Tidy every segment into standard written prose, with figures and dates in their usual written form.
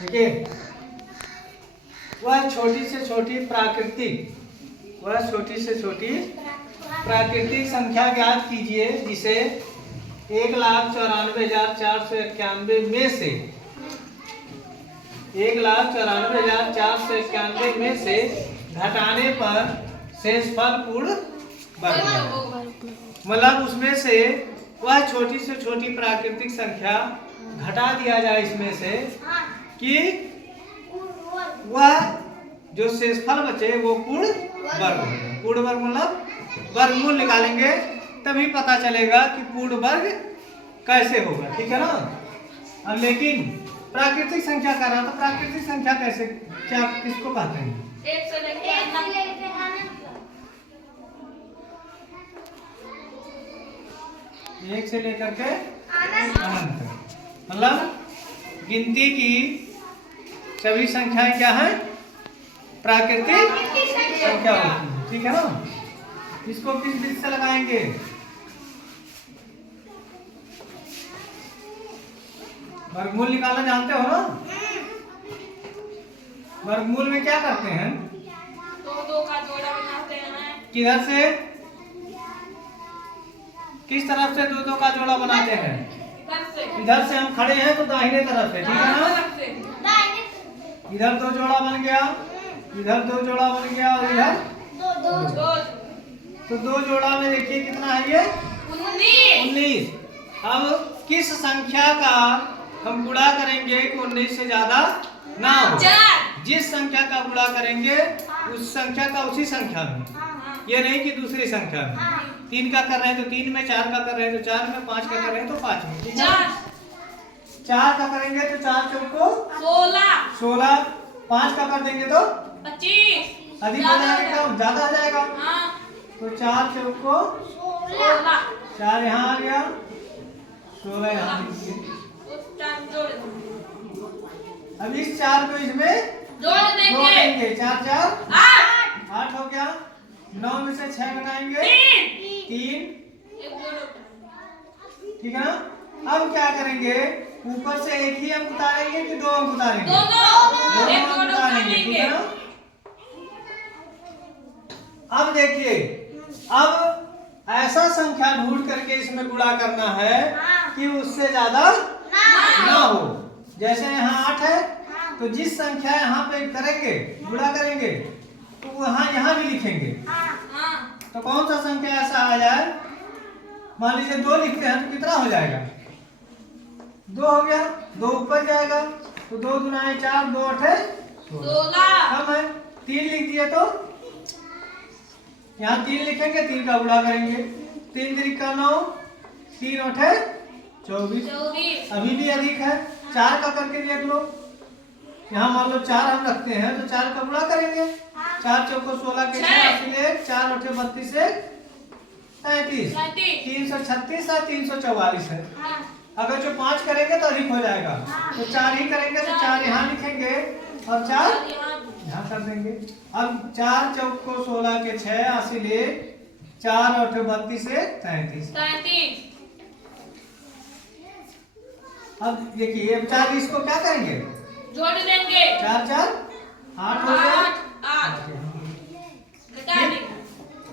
देखिए, वह छोटी से छोटी प्राकृतिक संख्या ज्ञात कीजिए जिसे 1,94,491 में से 1,94,491 में से घटाने पर शेषफल पूर्ण वर्ग है। मतलब उसमें से वह छोटी से छोटी प्राकृतिक संख्या घटा दिया जाए इसमें से कि वह जो शेषफल बचे वो पूर्ण वर्ग है। पूर्ण वर्ग मतलब वर्गमूल निकालेंगे तभी पता चलेगा कि पूर्ण वर्ग कैसे होगा, ठीक है ना। अब लेकिन प्राकृतिक संख्या कर रहा तो प्राकृतिक संख्या कैसे, क्या किसको कहते हैं? एक से लेकर के अनंत। मतलब गिनती की सभी संख्याएं क्या हैं? प्राकृतिक संख्या होती है, ठीक है ना। इसको किस विधि से लगाएंगे? वर्गमूल निकालना जानते हो ना? वर्गमूल में क्या करते हैं? दो का जोड़ा बनाते हैं। किधर से, किस तरफ से दो का जोड़ा बनाते हैं? इधर से हम खड़े हैं तो दाहिने तरफ से, ठीक है ना। इधर दो जोड़ा बन गया, इधर दो जोड़ा बन गया और इधर तो दो जोड़ा में देखिए कितना है ये? 19। अब किस संख्या का हम गुणा करेंगे कि 19 से ज्यादा ना हो? जिस संख्या का गुणा करेंगे उस संख्या का उसी संख्या में, ये नहीं कि दूसरी संख्या में। 3 का कर रहे हैं तो 3 में, 4 का कर रहे हैं तो 4 में, 5 का कर रहे हैं तो 5 में, ठीक है। 4 का करेंगे तो 4 चौको 16, 5 का कर देंगे तो 25, अधिक हो जाएगा, कम ज्यादा आ जाएगा। तो 4 चौको 4 यहाँ आ गया, 16 यहाँ। अब इस 4 को इसमें जोड़ देंगे, 4 4 8 हो गया। 9 में से 6 घटाएंगे 3, ठीक है ना। अब क्या करेंगे? ऊपर से एक ही अंक उतारेंगे कि 2 अंक उतारेंगे? दोनों अंक उतारेंगे, ठीक है ना। अब देखिए, अब ऐसा संख्या ढूंढ करके इसमें गुणा करना है कि उससे ज्यादा ना हो। जैसे यहाँ 8 है तो जिस संख्या यहाँ पे करेंगे गुणा करेंगे तो वहाँ यहाँ भी लिखेंगे। तो कौन सा संख्या ऐसा आ जाए? मान लीजिए 2 लिखते हैं तो कितना हो जाएगा? 2 हो गया, 2 ऊपर जाएगा तो 2 गुना 4, 2 8 16 कम है। 3 लिख दिए तो यहाँ 3 लिखेंगे, 3 का गुणा करेंगे, 3 3 का 9, 3 8 24, अभी भी अधिक है। 4 का करके देख लो, यहाँ मान लो 4 हम रखते हैं तो 4 का गुणा करेंगे, 4 चौको 16 के 6, 4 8 32 से 33, 336 है, 344 है। अगर जो 5 करेंगे तो अधिक हो जाएगा, तो 4 ही करेंगे तो 4 यहाँ लिखेंगे और 4 यहाँ कर देंगे। अब 4 चौको 16 के 6, इसीलिए 4 8 32 से 33। अब देखिए, अब 4 इसको क्या करेंगे? जोड़ देंगे, 4 4 8 हो गया, 8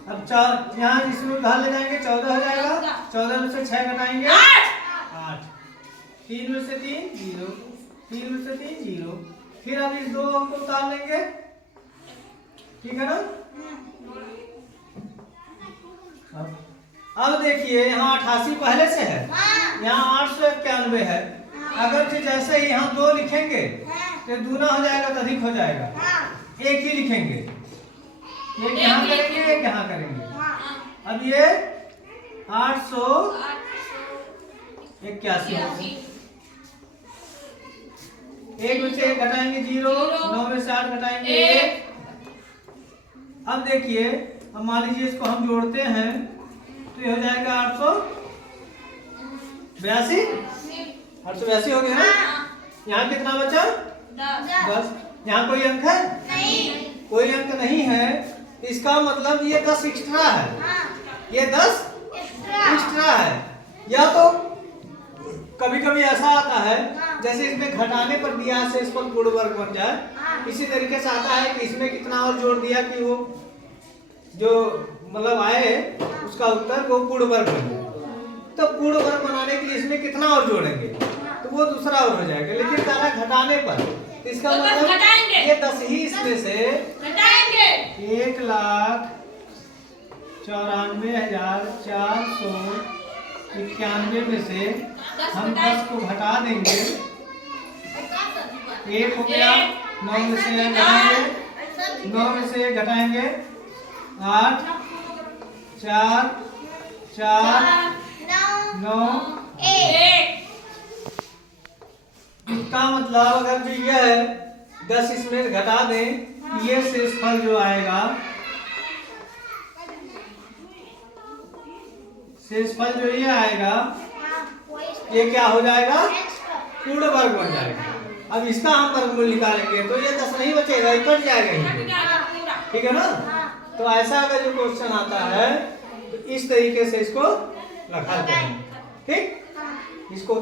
अब 4 यहाँ इसमें बाहर ले जाएंगे, 14 हो जाएगा। 14 में से 6 घटाएंगे 8, 3 में से 3 0, 3 में से 3 0। फिर अब इस 2 अंक को उतार लेंगे, ठीक है ना। अब देखिए, यहाँ 88 पहले से है, यहाँ 891 है। अगर जैसे ही यहाँ 2 लिखेंगे तो दूना हो जाएगा तो अधिक हो जाएगा, एक ही लिखेंगे, एक यहाँ करेंगे, एक यहाँ करेंगे। अब ये 881 1 में से 1 घटाएंगे 0, 9 में से 8 घटाएंगे 1। अब देखिए, अब मान लीजिए इसको हम जोड़ते हैं तो ये हो जाएगा 882 हो गया ना। यहाँ कितना बचा? 10। यहाँ कोई अंक है? नहीं, कोई अंक नहीं है। इसका मतलब ये 10 एक्स्ट्रा है, ये 10 एक्स्ट्रा है। या तो कभी कभी ऐसा आता है जैसे इसमें घटाने पर दिया है शेषफल पूर्ण वर्ग बन जाए, इसी तरीके से आता है कि इसमें कितना और जोड़ दिया कि वो जो मतलब आए उसका उत्तर वो पूर्ण वर्ग बन जाए। तो पूर्ण वर्ग बनाने के लिए इसमें कितना और जोड़ेंगे तो वो दूसरा और हो जाएगा, लेकिन तारा घटाने पर इसका मतलब ये 10 ही इसमें से 1,94,491 में से हम 10 को घटा देंगे। 1 हो गया, 9 में से घटाएंगे, 9 में से घटाएंगे 8, 4, 4, 9, 1। इसका मतलब अगर जो ये है 10 इसमें घटा दें, ये शेषफल जो आएगा, शेषफल जो ये आएगा ये क्या हो जाएगा, पूर्ण वर्ग बन जाएगा। अब इसका हम वर्गमूल निकालेंगे तो ये 10 नहीं बचेगा, ये कट जाएगा ही, ठीक है ना। तो ऐसा अगर जो क्वेश्चन आता है तो इस तरीके से इसको रखा जाए, ठीक। इसको